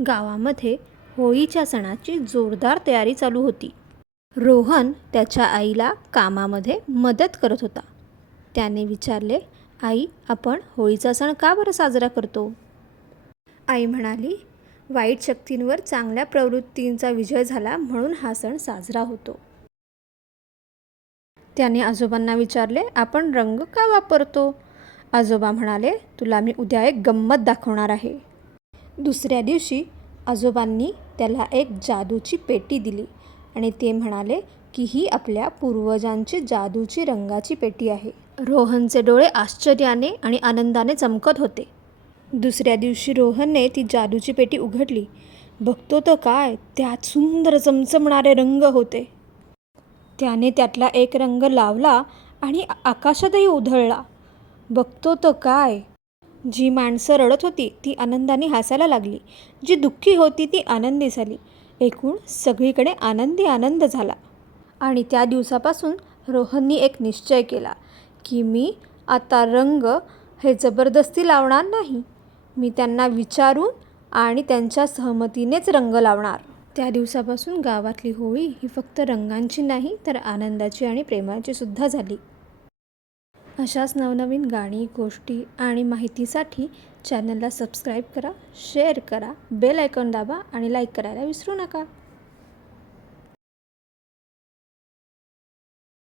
गावामध्ये होळीच्या सणाची जोरदार तयारी चालू होती. रोहन त्याच्या आईला कामामध्ये मदत करत होता. त्याने विचारले, आई, आपण होळीचा सण का बरं साजरा करतो? आई म्हणाली, वाईट शक्तींवर चांगल्या प्रवृत्तींचा विजय झाला म्हणून हा सण साजरा होतो. त्याने आजोबांना विचारले, आपण रंग का वापरतो? आजोबा म्हणाले, तुला मी उद्या एक गंमत दाखवणार आहे. दुसऱ्या दिवशी आजोबांनी त्याला एक जादूची पेटी दिली आणि ते म्हणाले की ही आपल्या पूर्वजांची जादूची रंगाची पेटी आहे. रोहनचे डोळे आश्चर्याने आणि आनंदाने चमकत होते. दुसऱ्या दिवशी रोहनने ती जादूची पेटी उघडली. बघतो तर काय, त्यात सुंदर चमचमणारे रंग होते. त्याने त्यातला एक रंग लावला आणि आकाशातही उधळला. बघतो तर काय, जी माणसं रडत होती ती आनंदाने हसायला लागली. जी दुःखी होती ती आनंदी झाली. एकूण सगळीकडे आनंदी आनंद झाला. आणि त्या दिवसापासून रोहननी एक निश्चय केला की मी आता रंग हे जबरदस्ती लावणार नाही. मी त्यांना विचारून आणि त्यांच्या सहमतीनेच रंग लावणार. त्या दिवसापासून गावातली होळी ही फक्त रंगांची नाही तर आनंदाची आणि प्रेमाची सुद्धा झाली. अशाच नवनवीन गाणी, गोष्टी आणि माहितीसाठी चॅनलला सबस्क्राईब करा, शेअर करा, बेल आयकॉन दाबा आणि लाईक करायला विसरू नका.